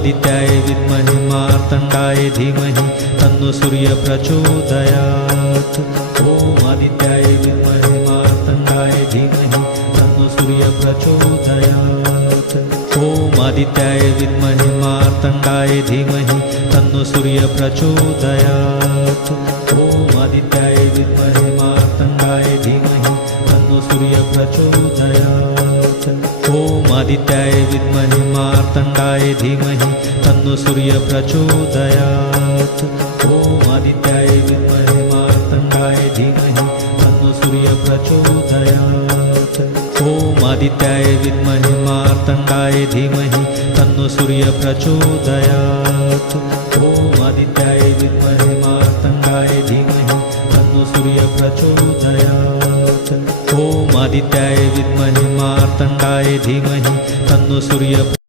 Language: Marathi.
आदित्याय विद्महे मार्तण्डाय धीमहि तन्नो सूर्य प्रचोदयात्। ॐ आदित्याय विद्महे मार्तण्डाय धीमहि तन्नो सूर्य प्रचोदयात्। ॐ आदित्याय विद्महे मार्तण्डाय धीमहि तन्नो सूर्य प्रचोदयात्। ॐ आदित्याय विद्महे मार्तण्डाय धीमहि तन्नो सूर्य प्रचोदयात्। ॐ आदित्याय विद्महे मार्तण्डाय धीमहि तन्नो सूर्य प्रचोदयात्। ॐ आदित्याय विद्महे मार्तण्डाय धीमहि तन्नो सूर्य प्रचोदयात्। ॐ आदित्याय विद्महे मार्तण्डाय धीमहि तन्नो सूर्य प्रचोदयात्। ॐ आदित्याय विद्महे मार्तण्डाय धीमहि तन्नो सूर्य प्रचोदयात्। ॐ आदित्याय विद्महे मार्तण्डाय धीमहि तन्नो सूर्य